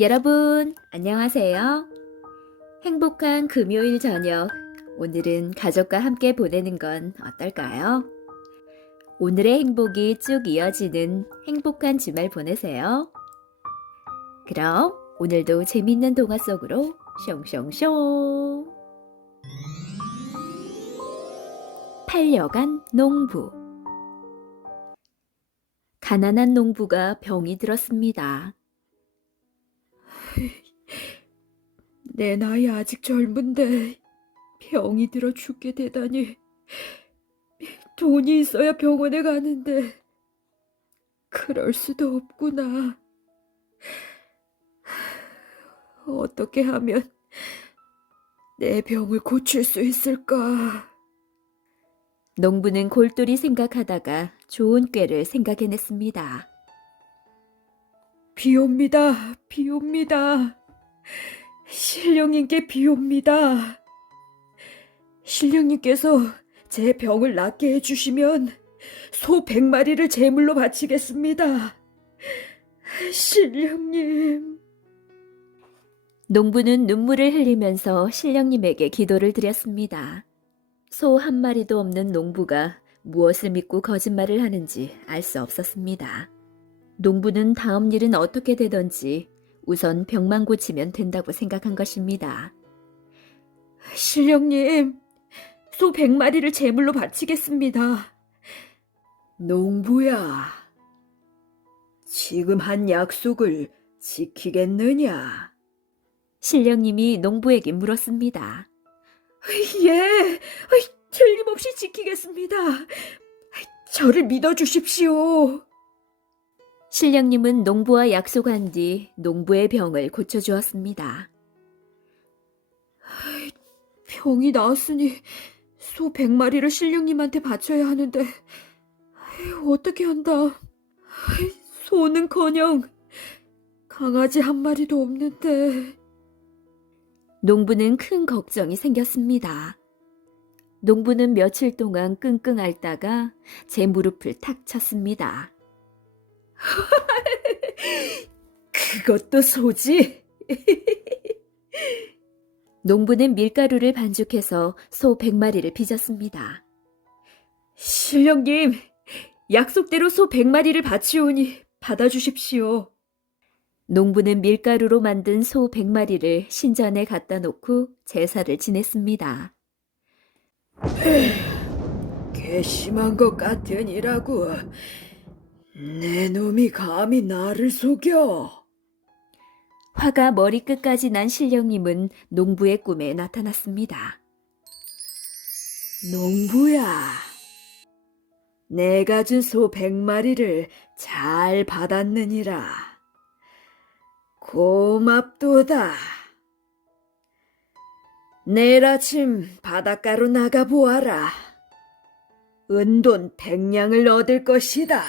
여러분, 안녕하세요. 행복한 금요일 저녁, 오늘은 가족과 함께 보내는 건 어떨까요? 오늘의 행복이 쭉 이어지는 행복한 주말 보내세요. 그럼 오늘도 재밌는 동화 속으로 숑숑숑. 팔려간 농부. 가난한 농부가 병이 들었습니다. 내 나이 아직 젊은데 병이 들어 죽게 되다니. 돈이 있어야 병원에 가는데 그럴 수도 없구나. 어떻게 하면 내 병을 고칠 수 있을까? 농부는 골똘히 생각하다가 좋은 꾀를 생각해냈습니다. 비옵니다. 비옵니다. 신령님께 비옵니다. 신령님께서 제 병을 낫게 해주시면 소 100마리를 제물로 바치겠습니다. 신령님. 농부는 눈물을 흘리면서 신령님에게 기도를 드렸습니다. 소 한 마리도 없는 농부가 무엇을 믿고 거짓말을 하는지 알 수 없었습니다. 농부는 다음 일은 어떻게 되던지 우선 병만 고치면 된다고 생각한 것입니다. 신령님, 소 100마리를 제물로 바치겠습니다. 농부야, 지금 한 약속을 지키겠느냐? 신령님이 농부에게 물었습니다. 예, 틀림없이 지키겠습니다. 저를 믿어주십시오. 신령님은 농부와 약속한 뒤 농부의 병을 고쳐주었습니다. 병이 나았으니 소 100마리를 신령님한테 바쳐야 하는데 어떻게 한다. 소는커녕 강아지 한 마리도 없는데. 농부는 큰 걱정이 생겼습니다. 농부는 며칠 동안 끙끙 앓다가 제 무릎을 탁 쳤습니다. 그것도 소지? 농부는 밀가루를 반죽해서 소 100마리를 빚었습니다. 신령님, 약속대로 소 100마리를 바치오니 받아주십시오. 농부는 밀가루로 만든 소 100마리를 신전에 갖다 놓고 제사를 지냈습니다. 괘씸한 것 같으니라고. 내 놈이 감히 나를 속여. 화가 머리끝까지 난 신령님은 농부의 꿈에 나타났습니다. 농부야, 내가 준 소 100마리를 잘 받았느니라. 고맙도다. 내일 아침 바닷가로 나가보아라. 은돈 100냥을 얻을 것이다.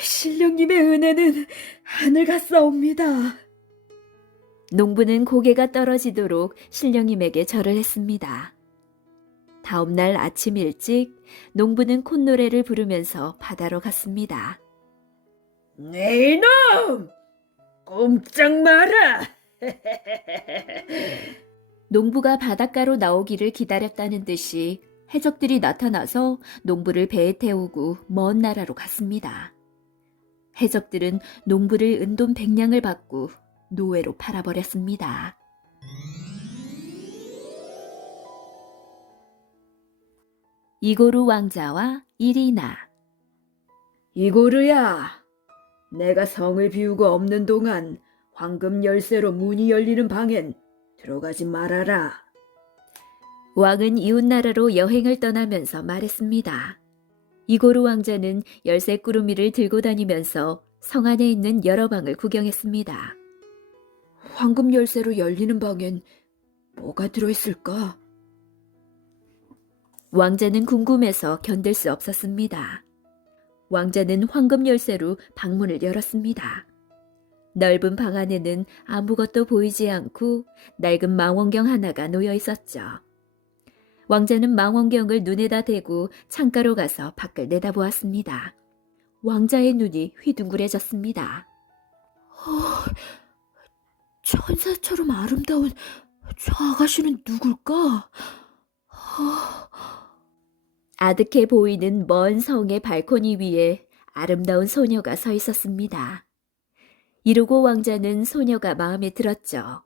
신령님의 은혜는 하늘 같사옵니다. 농부는 고개가 떨어지도록 신령님에게 절을 했습니다. 다음 날 아침 일찍 농부는 콧노래를 부르면서 바다로 갔습니다. 네 이놈! 꼼짝 마라! 농부가 바닷가로 나오기를 기다렸다는 듯이 해적들이 나타나서 농부를 배에 태우고 먼 나라로 갔습니다. 해적들은 농부를 은돈 100냥을 받고 노예로 팔아버렸습니다. 이고루 왕자와 이리나. 이고르야, 내가 성을 비우고 없는 동안 황금 열쇠로 문이 열리는 방엔 들어가지 말아라. 왕은 이웃나라로 여행을 떠나면서 말했습니다. 이고루 왕자는 열쇠 꾸러미를 들고 다니면서 성 안에 있는 여러 방을 구경했습니다. 황금 열쇠로 열리는 방엔 뭐가 들어있을까? 왕자는 궁금해서 견딜 수 없었습니다. 왕자는 황금 열쇠로 방문을 열었습니다. 넓은 방 안에는 아무것도 보이지 않고 낡은 망원경 하나가 놓여 있었죠. 왕자는 망원경을 눈에다 대고 창가로 가서 밖을 내다보았습니다. 왕자의 눈이 휘둥그레졌습니다. 천사처럼 아름다운 저 아가씨는 누굴까? 아득해 보이는 먼 성의 발코니 위에 아름다운 소녀가 서 있었습니다. 이르고 왕자는 소녀가 마음에 들었죠.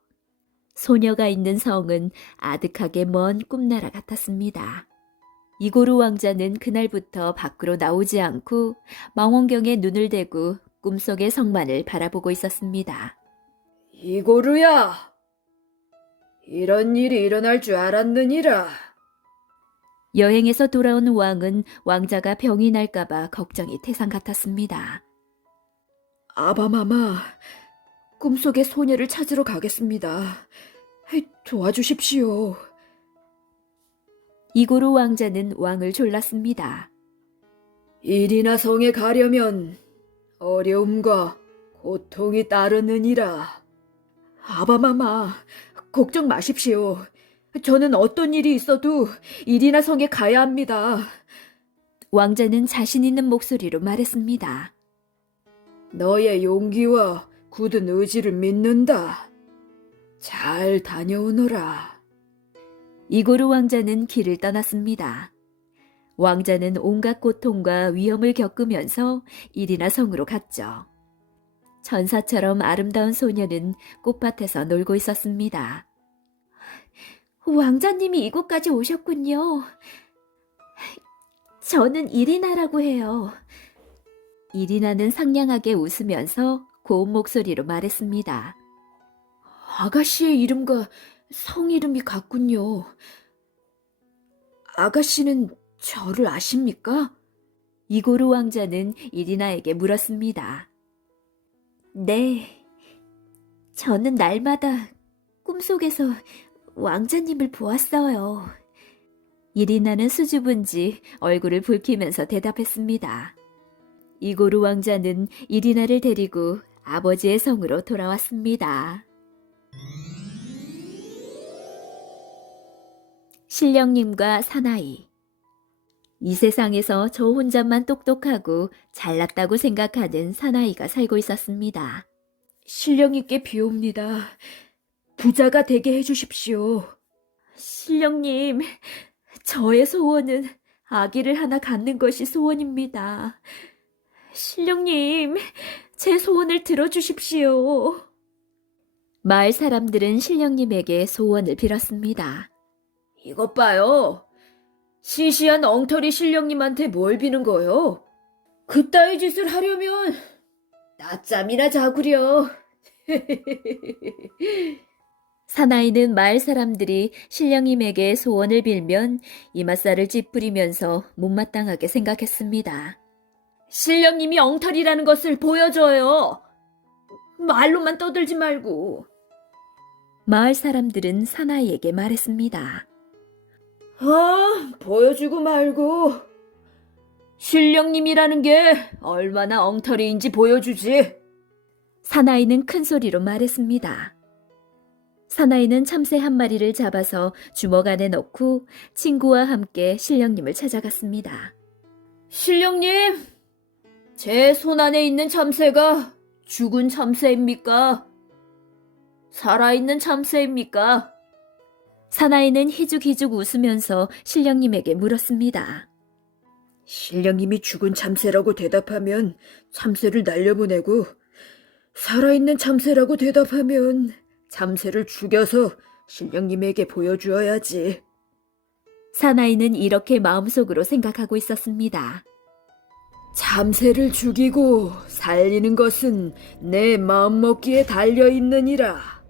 소녀가 있는 성은 아득하게 먼 꿈나라 같았습니다. 이고르 왕자는 그날부터 밖으로 나오지 않고 망원경에 눈을 대고 꿈속의 성만을 바라보고 있었습니다. 이고르야, 이런 일이 일어날 줄 알았느니라. 여행에서 돌아온 왕은 왕자가 병이 날까봐 걱정이 태산 같았습니다. 아바마마, 꿈속의 소녀를 찾으러 가겠습니다. 도와주십시오. 이고르 왕자는 왕을 졸랐습니다. 이리나 성에 가려면 어려움과 고통이 따르느니라. 아바마마, 걱정 마십시오. 저는 어떤 일이 있어도 이리나 성에 가야 합니다. 왕자는 자신 있는 목소리로 말했습니다. 너의 용기와 굳은 의지를 믿는다. 잘 다녀오너라. 이고르 왕자는 길을 떠났습니다. 왕자는 온갖 고통과 위험을 겪으면서 이리나 성으로 갔죠. 천사처럼 아름다운 소녀는 꽃밭에서 놀고 있었습니다. 왕자님이 이곳까지 오셨군요. 저는 이리나라고 해요. 이리나는 상냥하게 웃으면서 고운 목소리로 말했습니다. 아가씨의 이름과 성 이름이 같군요. 아가씨는 저를 아십니까? 이고르 왕자는 이리나에게 물었습니다. 네, 저는 날마다 꿈속에서 왕자님을 보았어요. 이리나는 수줍은지 얼굴을 붉히면서 대답했습니다. 이고르 왕자는 이리나를 데리고 아버지의 성으로 돌아왔습니다. 신령님과 사나이. 이 세상에서 저 혼자만 똑똑하고 잘났다고 생각하는 사나이가 살고 있었습니다. 신령님께 비옵니다. 부자가 되게 해주십시오. 신령님, 저의 소원은 아기를 하나 갖는 것이 소원입니다. 신령님, 제 소원을 들어주십시오. 마을 사람들은 신령님에게 소원을 빌었습니다. 이것 봐요. 시시한 엉터리 신령님한테 뭘 비는 거요? 그따위 짓을 하려면 낮잠이나 자구려. 사나이는 마을 사람들이 신령님에게 소원을 빌면 이맛살을 찌푸리면서 못마땅하게 생각했습니다. 신령님이 엉터리라는 것을 보여줘요. 말로만 떠들지 말고. 마을 사람들은 사나이에게 말했습니다. 보여주고 말고. 신령님이라는 게 얼마나 엉터리인지 보여주지. 사나이는 큰 소리로 말했습니다. 사나이는 참새 한 마리를 잡아서 주먹 안에 넣고 친구와 함께 신령님을 찾아갔습니다. 신령님, 제 손 안에 있는 참새가 죽은 참새입니까? 살아있는 참새입니까? 사나이는 희죽희죽 웃으면서 신령님에게 물었습니다. 신령님이 죽은 참새라고 대답하면 참새를 날려보내고 살아있는 참새라고 대답하면 참새를 죽여서 신령님에게 보여주어야지. 사나이는 이렇게 마음속으로 생각하고 있었습니다. 참새를 죽이고 살리는 것은 내 마음먹기에 달려있느니라.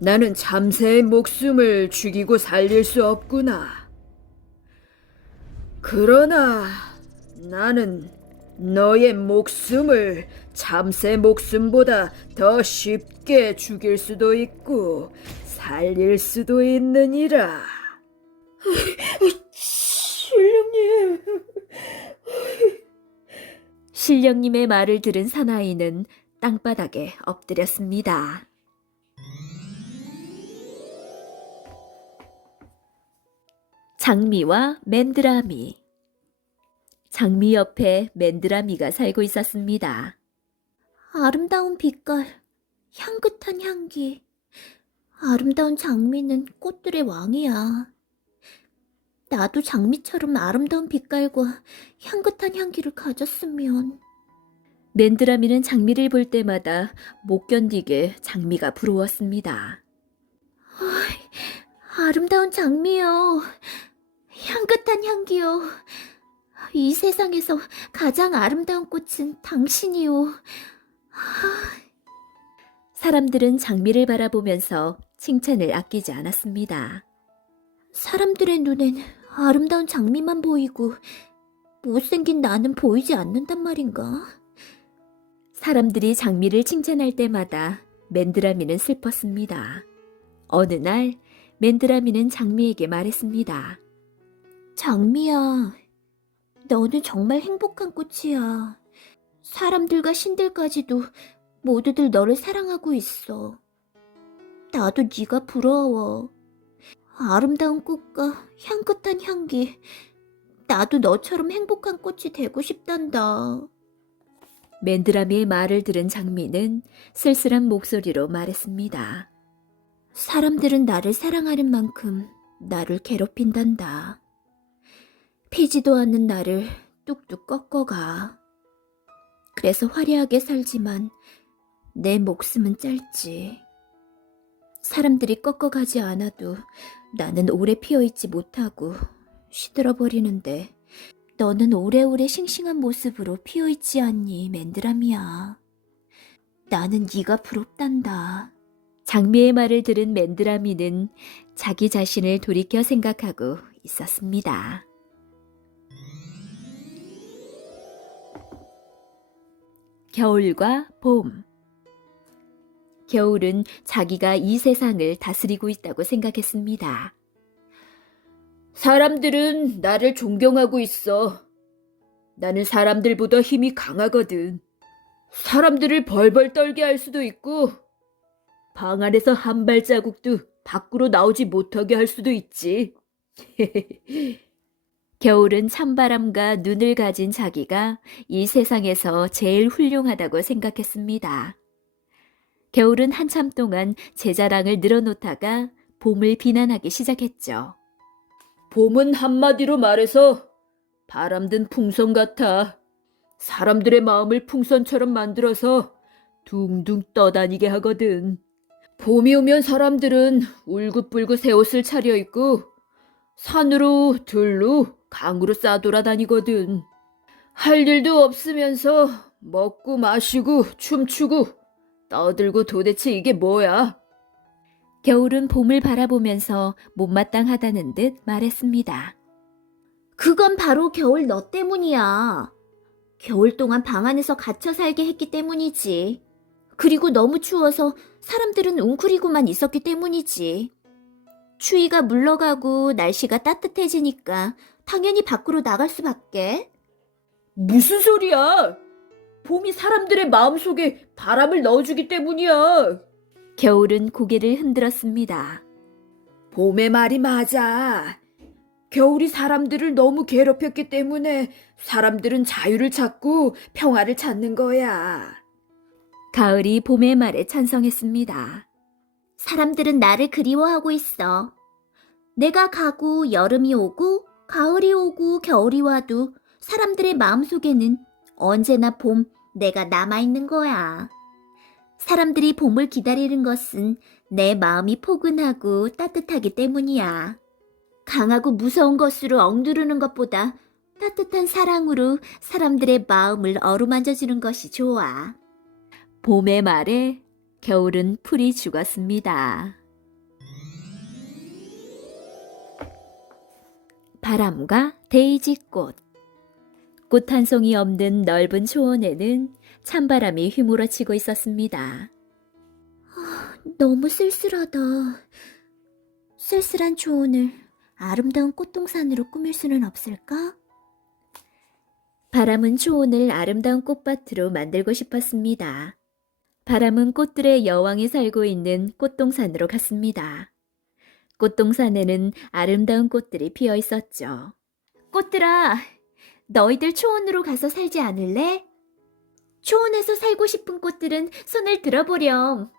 나는 참새의 목숨을 죽이고 살릴 수 없구나. 그러나 나는 너의 목숨을 참새 목숨보다 더 쉽게 죽일 수도 있고 살릴 수도 있느니라. 신령님. 신령님의 말을 들은 사나이는 땅바닥에 엎드렸습니다. 장미와 맨드라미. 장미 옆에 맨드라미가 살고 있었습니다. 아름다운 빛깔, 향긋한 향기. 아름다운 장미는 꽃들의 왕이야. 나도 장미처럼 아름다운 빛깔과 향긋한 향기를 가졌으면. 맨드라미는 장미를 볼 때마다 못 견디게 장미가 부러웠습니다. 아름다운 장미요. 향긋한 향기요. 이 세상에서 가장 아름다운 꽃은 당신이요. 사람들은 장미를 바라보면서 칭찬을 아끼지 않았습니다. 사람들의 눈엔 아름다운 장미만 보이고 못생긴 나는 보이지 않는단 말인가? 사람들이 장미를 칭찬할 때마다 맨드라미는 슬펐습니다. 어느 날 맨드라미는 장미에게 말했습니다. 장미야, 너는 정말 행복한 꽃이야. 사람들과 신들까지도 모두들 너를 사랑하고 있어. 나도 네가 부러워. 아름다운 꽃과 향긋한 향기. 나도 너처럼 행복한 꽃이 되고 싶단다. 맨드라미의 말을 들은 장미는 쓸쓸한 목소리로 말했습니다. 사람들은 나를 사랑하는 만큼 나를 괴롭힌단다. 피지도 않는 나를 뚝뚝 꺾어가. 그래서 화려하게 살지만 내 목숨은 짧지. 사람들이 꺾어가지 않아도 나는 오래 피어있지 못하고 시들어버리는데 너는 오래오래 싱싱한 모습으로 피어있지 않니, 맨드라미야. 나는 네가 부럽단다. 장미의 말을 들은 맨드라미는 자기 자신을 돌이켜 생각하고 있었습니다. 겨울과 봄. 겨울은 자기가 이 세상을 다스리고 있다고 생각했습니다. 사람들은 나를 존경하고 있어. 나는 사람들보다 힘이 강하거든. 사람들을 벌벌 떨게 할 수도 있고, 방 안에서 한 발자국도 밖으로 나오지 못하게 할 수도 있지. 겨울은 찬바람과 눈을 가진 자기가 이 세상에서 제일 훌륭하다고 생각했습니다. 겨울은 한참 동안 제 자랑을 늘어놓다가 봄을 비난하기 시작했죠. 봄은 한마디로 말해서 바람든 풍선 같아. 사람들의 마음을 풍선처럼 만들어서 둥둥 떠다니게 하거든. 봄이 오면 사람들은 울긋불긋 새 옷을 차려입고 산으로 들로 강으로 싸돌아다니거든. 할 일도 없으면서 먹고 마시고 춤추고 떠들고 도대체 이게 뭐야? 겨울은 봄을 바라보면서 못마땅하다는 듯 말했습니다. 그건 바로 겨울 너 때문이야. 겨울 동안 방 안에서 갇혀 살게 했기 때문이지. 그리고 너무 추워서 사람들은 웅크리고만 있었기 때문이지. 추위가 물러가고 날씨가 따뜻해지니까 당연히 밖으로 나갈 수밖에. 무슨 소리야? 봄이 사람들의 마음속에 바람을 넣어주기 때문이야. 겨울은 고개를 흔들었습니다. 봄의 말이 맞아. 겨울이 사람들을 너무 괴롭혔기 때문에 사람들은 자유를 찾고 평화를 찾는 거야. 가을이 봄의 말에 찬성했습니다. 사람들은 나를 그리워하고 있어. 내가 가고 여름이 오고 가을이 오고 겨울이 와도 사람들의 마음속에는 언제나 봄, 내가 남아있는 거야. 사람들이 봄을 기다리는 것은 내 마음이 포근하고 따뜻하기 때문이야. 강하고 무서운 것으로 억누르는 것보다 따뜻한 사랑으로 사람들의 마음을 어루만져주는 것이 좋아. 봄의 말에 겨울은 풀이 죽었습니다. 바람과 데이지꽃. 꽃 한 송이 없는 넓은 초원에는 찬바람이 휘몰아치고 있었습니다. 너무 쓸쓸하다. 쓸쓸한 초원을 아름다운 꽃동산으로 꾸밀 수는 없을까? 바람은 초원을 아름다운 꽃밭으로 만들고 싶었습니다. 바람은 꽃들의 여왕이 살고 있는 꽃동산으로 갔습니다. 꽃동산에는 아름다운 꽃들이 피어 있었죠. 꽃들아, 너희들 초원으로 가서 살지 않을래? 초원에서 살고 싶은 꽃들은 손을 들어보렴.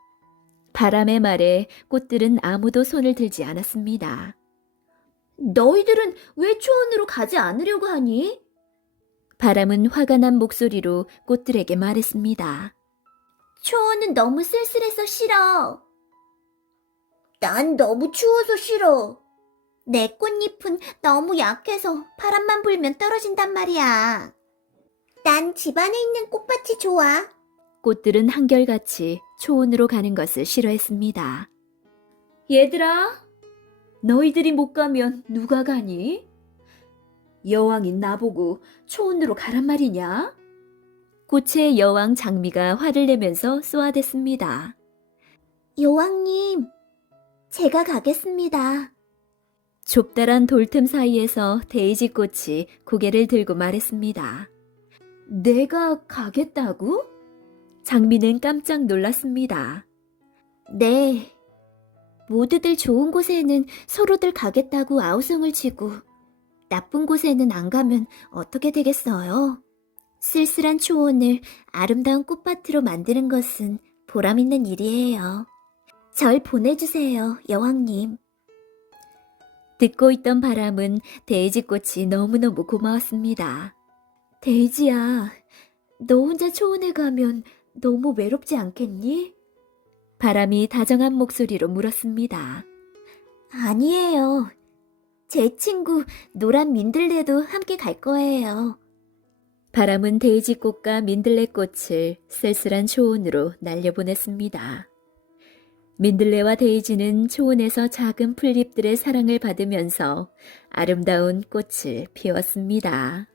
바람의 말에 꽃들은 아무도 손을 들지 않았습니다. 너희들은 왜 초원으로 가지 않으려고 하니? 바람은 화가 난 목소리로 꽃들에게 말했습니다. 초원은 너무 쓸쓸해서 싫어. 난 너무 추워서 싫어. 내 꽃잎은 너무 약해서 바람만 불면 떨어진단 말이야. 난 집안에 있는 꽃밭이 좋아. 꽃들은 한결같이 초원으로 가는 것을 싫어했습니다. 얘들아, 너희들이 못 가면 누가 가니? 여왕인 나보고 초원으로 가란 말이냐? 꽃의 여왕 장미가 화를 내면서 쏘아댔습니다. 여왕님, 제가 가겠습니다. 좁다란 돌틈 사이에서 데이지 꽃이 고개를 들고 말했습니다. 내가 가겠다고? 장미는 깜짝 놀랐습니다. 네. 모두들 좋은 곳에는 서로들 가겠다고 아우성을 치고 나쁜 곳에는 안 가면 어떻게 되겠어요? 쓸쓸한 초원을 아름다운 꽃밭으로 만드는 것은 보람 있는 일이에요. 절 보내주세요, 여왕님. 듣고 있던 바람은 데이지 꽃이 너무너무 고마웠습니다. 데이지야, 너 혼자 초원에 가면 너무 외롭지 않겠니? 바람이 다정한 목소리로 물었습니다. 아니에요. 제 친구 노란 민들레도 함께 갈 거예요. 바람은 데이지 꽃과 민들레 꽃을 쓸쓸한 초원으로 날려보냈습니다. 민들레와 데이지는 초원에서 작은 풀잎들의 사랑을 받으면서 아름다운 꽃을 피웠습니다.